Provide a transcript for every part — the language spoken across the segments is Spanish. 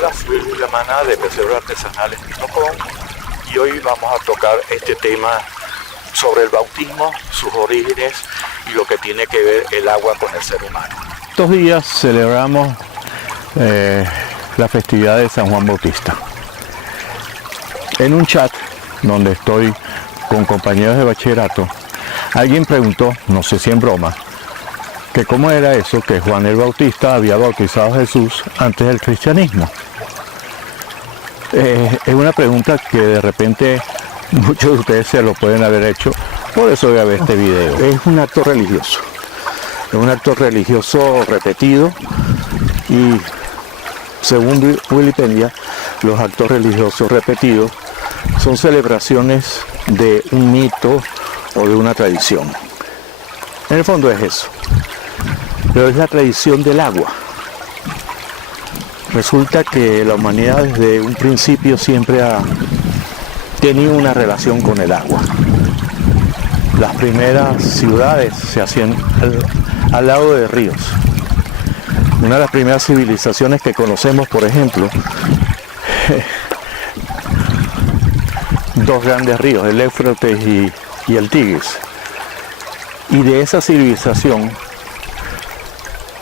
Hola, soy la maná de Peceros Artesanales Pitocón y hoy vamos a tocar este tema sobre el bautismo, sus orígenes y lo que tiene que ver el agua con el ser humano. Estos días celebramos la festividad de San Juan Bautista. En un chat donde estoy con compañeros de bachillerato, alguien preguntó, no sé si en broma, que cómo era eso que Juan el Bautista había bautizado a Jesús antes del cristianismo. Es una pregunta que de repente muchos de ustedes se lo pueden haber hecho, por eso voy a ver este video. Es un acto religioso repetido y según Wikipedia, los actos religiosos repetidos son celebraciones de un mito o de una tradición. En el fondo es eso. Pero es la tradición del agua. Resulta que la humanidad desde un principio siempre ha tenido una relación con el agua. Las primeras ciudades se hacían al lado de ríos. Una de las primeras civilizaciones que conocemos, por ejemplo, dos grandes ríos, el Éufrates y el Tigris. Y de esa civilización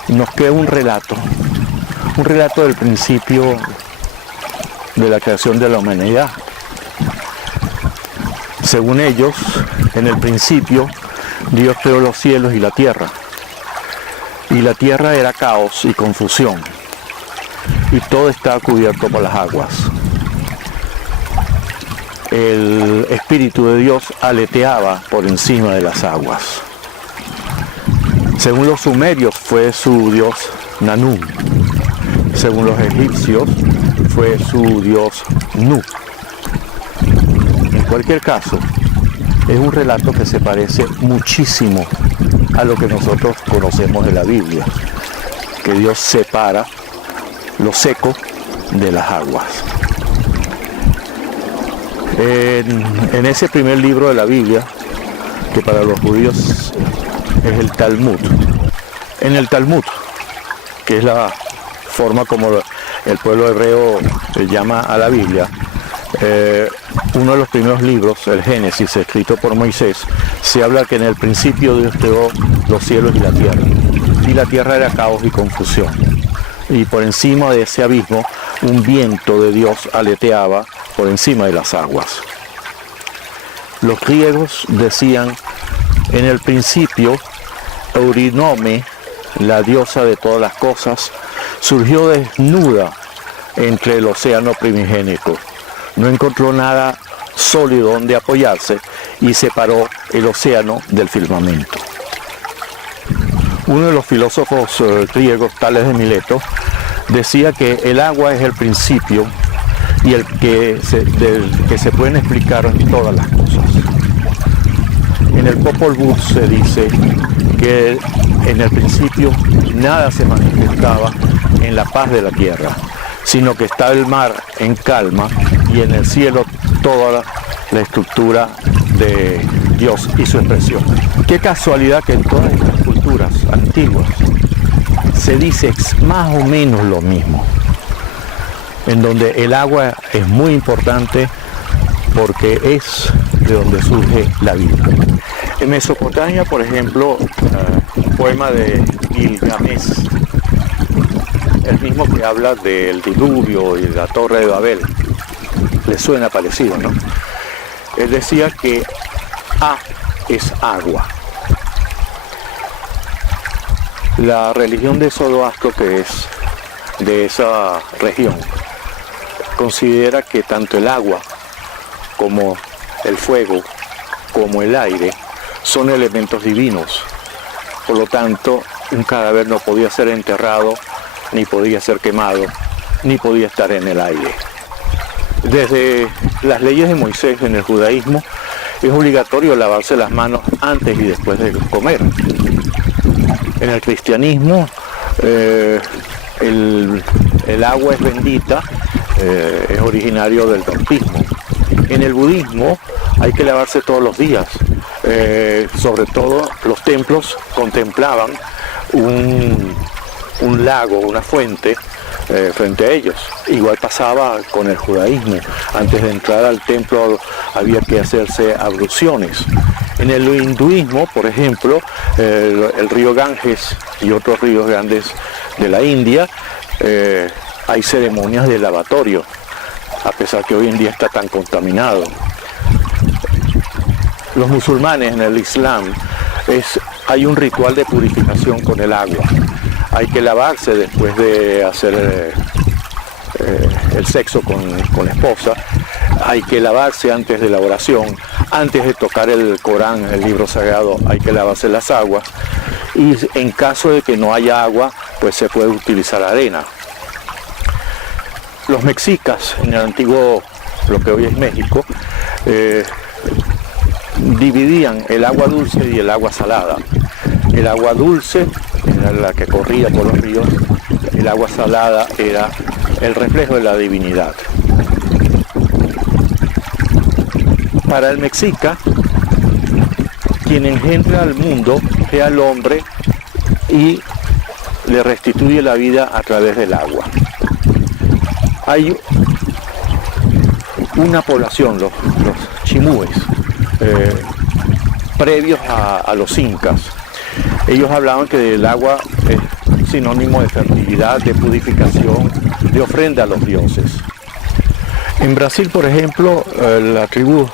nos queda un relato del principio de la creación de la humanidad. Según ellos, en el principio, Dios creó los cielos y la tierra. Y la tierra era caos y confusión. Y todo estaba cubierto por las aguas. El Espíritu de Dios aleteaba por encima de las aguas. Según los sumerios fue su dios Nanú. Según los egipcios fue su dios Nu. En cualquier caso, es un relato que se parece muchísimo a lo que nosotros conocemos de la Biblia, que Dios separa lo seco de las aguas. En ese primer libro de la Biblia, que para los judíos es el Talmud. En el Talmud, que es la forma como el pueblo hebreo llama a la Biblia, uno de los primeros libros, el Génesis, escrito por Moisés, se habla que en el principio Dios creó los cielos y la tierra era caos y confusión. Y por encima de ese abismo, un viento de Dios aleteaba por encima de las aguas. Los griegos decían, en el principio, Eurynome, la diosa de todas las cosas, surgió desnuda entre el océano primigénico. No encontró nada sólido donde apoyarse y separó el océano del firmamento. Uno de los filósofos griegos, Tales de Mileto, decía que el agua es el principio y del que se pueden explicar todas las cosas. En el Popol Vuh se dice que en el principio nada se manifestaba en la paz de la tierra, sino que estaba el mar en calma y en el cielo toda la estructura de Dios y su expresión. Qué casualidad que en todas estas culturas antiguas se dice más o menos lo mismo, en donde el agua es muy importante porque es de donde surge la vida. En Mesopotamia, por ejemplo, un poema de Gilgamesh, el mismo que habla del diluvio y de la Torre de Babel, le suena parecido, ¿no? Él decía que A es agua. La religión de Zoroastro, que es de esa región, considera que tanto el agua como el fuego, como el aire, son elementos divinos. Por lo tanto, un cadáver no podía ser enterrado, ni podía ser quemado, ni podía estar en el aire. Desde las leyes de Moisés en el judaísmo, es obligatorio lavarse las manos antes y después de comer. En el cristianismo, el agua es bendita, es originario del bautismo. En el budismo hay que lavarse todos los días. Sobre todo los templos contemplaban un lago, una fuente frente a ellos. Igual pasaba con el judaísmo. Antes de entrar al templo había que hacerse abluciones. En el hinduismo, por ejemplo, el río Ganges y otros ríos grandes de la India, hay ceremonias de lavatorio, a pesar que hoy en día está tan contaminado. Los musulmanes en el Islam hay un ritual de purificación con el agua. Hay que lavarse después de hacer el sexo con la esposa. Hay que lavarse antes de la oración, antes de tocar el Corán, el libro sagrado, hay que lavarse las aguas. Y en caso de que no haya agua, pues se puede utilizar arena. Los mexicas, en el antiguo, lo que hoy es México, dividían el agua dulce y el agua salada. El agua dulce era la que corría por los ríos, el agua salada era el reflejo de la divinidad. Para el mexica, quien engendra al mundo es al hombre y le restituye la vida a través del agua. Hay una población, los chimúes, previos a los incas. Ellos hablaban que el agua es sinónimo de fertilidad, de purificación, de ofrenda a los dioses. En Brasil, por ejemplo, la tribu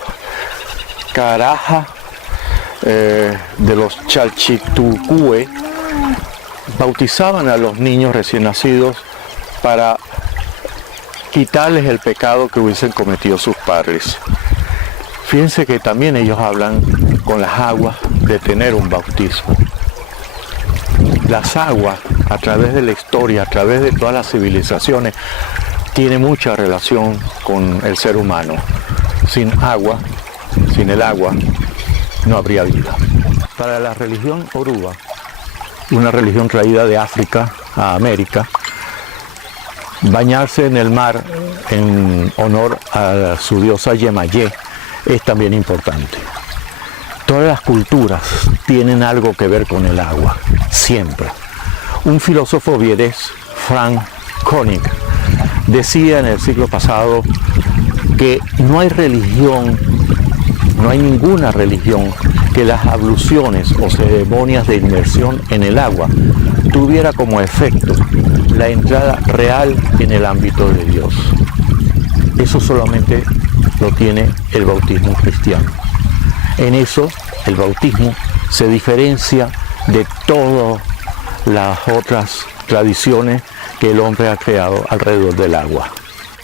Caraja de los Chalchitucue bautizaban a los niños recién nacidos para quitarles el pecado que hubiesen cometido sus padres. Fíjense que también ellos hablan con las aguas de tener un bautismo. Las aguas, a través de la historia, a través de todas las civilizaciones, tienen mucha relación con el ser humano. Sin agua, sin el agua, no habría vida. Para la religión Oruba, una religión traída de África a América, bañarse en el mar en honor a su diosa Yemayé es también importante. Todas las culturas tienen algo que ver con el agua, siempre. Un filósofo vienés, Frank Koenig, decía en el siglo pasado que no hay religión, no hay ninguna religión que las abluciones o ceremonias de inmersión en el agua tuviera como efecto la entrada real en el ámbito de Dios. Eso solamente lo tiene el bautismo cristiano. En eso, el bautismo se diferencia de todas las otras tradiciones que el hombre ha creado alrededor del agua.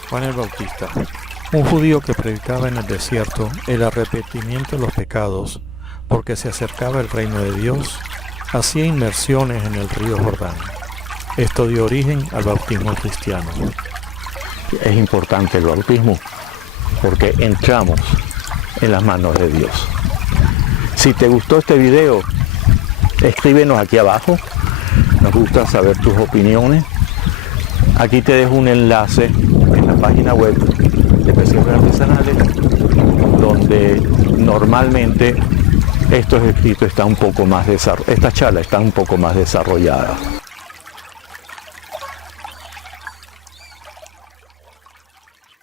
Juan el Bautista, un judío que predicaba en el desierto el arrepentimiento de los pecados porque se acercaba el reino de Dios, hacía inmersiones en el río Jordán. Esto dio origen al bautismo cristiano. Es importante el bautismo porque entramos en las manos de Dios. Si te gustó este video, escríbenos aquí abajo. Nos gusta saber tus opiniones. Aquí te dejo un enlace en la página web de Pesebres Artesanales, donde normalmente estos escritos están un poco más desarrollados. Esta charla está un poco más desarrollada.